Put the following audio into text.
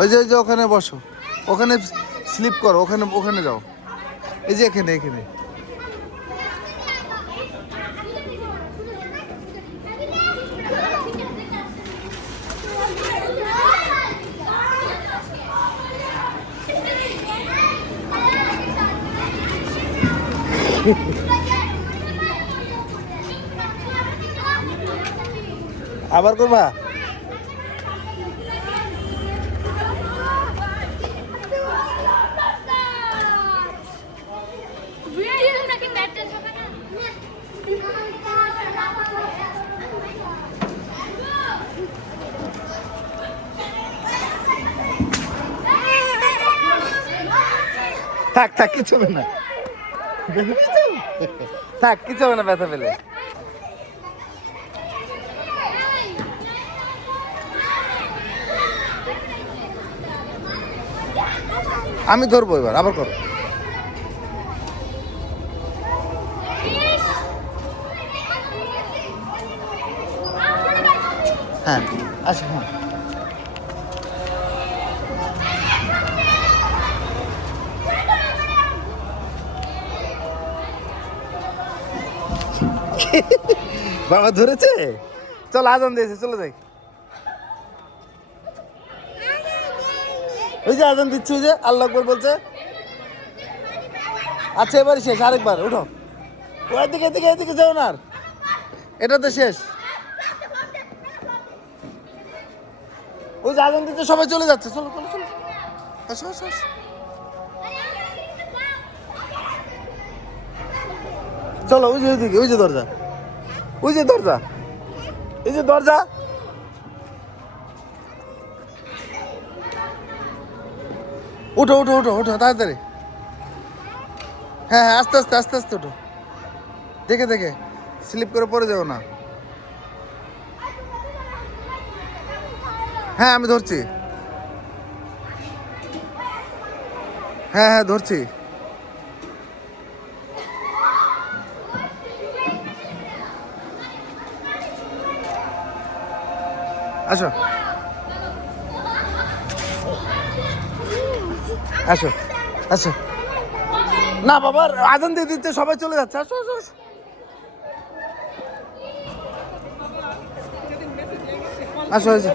ওই যে ওখানে বসো, ওখানে স্লিপ করো, ওখানে ওখানে যাও, এই যে এখানে এখানে। আবার করবা? থাক থাক, কিছু হবে না, থাক কিছু হবে না ব্যথা পেলে। আমি ধরবো এবার, আবার করো। হ্যাঁ আচ্ছা, হ্যাঁ বাবা ধরেছে, চল আজান দিয়েছে, চলে যাই। ওই যে আজান দিচ্ছে, ওই যে আল্লাহু আকবার বলছে। আচ্ছা এবারই শেষ, আরেকবার উঠো, ওইদিকে এদিকে এদিকে যাও না, আর এটা তো শেষ। ওই যে আজান দিচ্ছে, সবাই চলে যাচ্ছে, চলো চলো চলো, আসো আসো আসো। চলো ওই যে ওইদিকে, ওই যে দরজা, ওই যে দরজা, এই যে দরজা। উঠো উঠো উঠো উঠো তাড়াতাড়ি। হ্যাঁ হ্যাঁ, আস্তে আস্তে আস্তে আস্তে উঠো, দেখে দেখে, স্লিপ করে পড়ে যাও না। হ্যাঁ আমি ধরছি, হ্যাঁ হ্যাঁ ধরছি। আসো আসো আসো। না বাবা, আজান দিয়ে দিচ্ছে, সবাই চলে যাচ্ছে, আসো আসো আসো। আসো আসো।